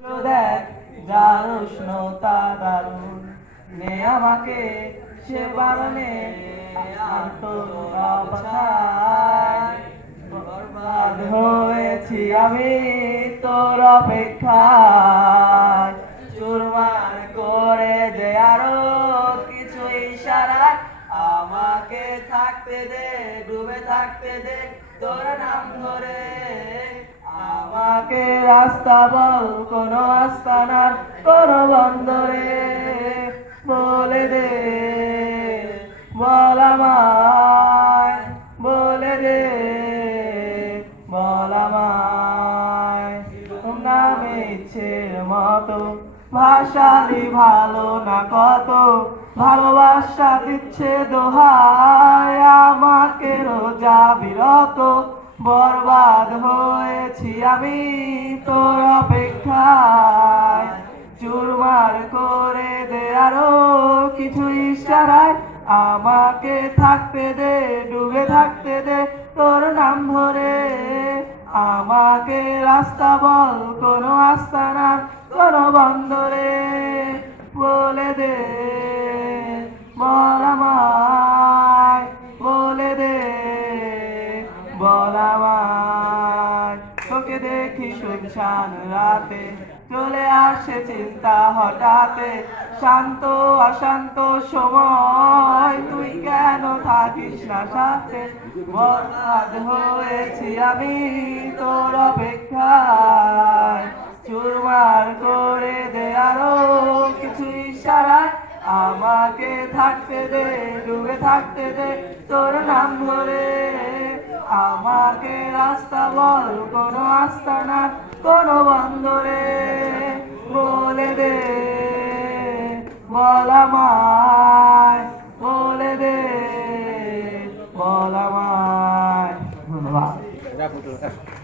দেখ, যার উষ্ণতা দারুণ আমাকে সে বারণে বরবাদ হয়েছি আমি তোর অপেক্ষায়। চুরমার করে দে আরও কিছু ইশারায় আমাকে থাকতে দে, ডুবে থাকতে দে, তোর নাম ধরে আমাকে রাস্তা বল, কোন আস্তানার কোন বন্দরে। বলে দে, বল আমায়, বলে দে, বল আমায়। মতো, ভাষালি ভালো না কত, ভালোবাসা দিচ্ছে দোহায়, আমাকে রোজা বিরত। বরবাদ হয়েছি আমি তোর অপেক্ষায়। চুরমার করে দে আরও কিছু ইশারায়। আমাকে থাকতে দে, ডুবে থাকতে দে তোর নাম ধরে। আমাকে রাস্তা বল, কোনো আস্তানা কোনো বন্দরে বলে দে। তোকে দেখি শুনশান রাতে। চলে আসে চিন্তা হঠাতে। শান্ত, অশান্ত সময়, তুই কেন থাকিস না সাথে? বরবাদ হয়েছি আমি তোর অপেক্ষায়। চুরমার করে দে আরও কিছু ইশারায়। আমাকে থাকতে দে, ডুবে থাকতে দে, তোর নাম ধরে আমাকে রাস্তা বল, কোনো আস্তানা কোনো বন্দরে। বলে দে, বল আমায়, বলে দে, বল আমায়। ধন্যবাদ।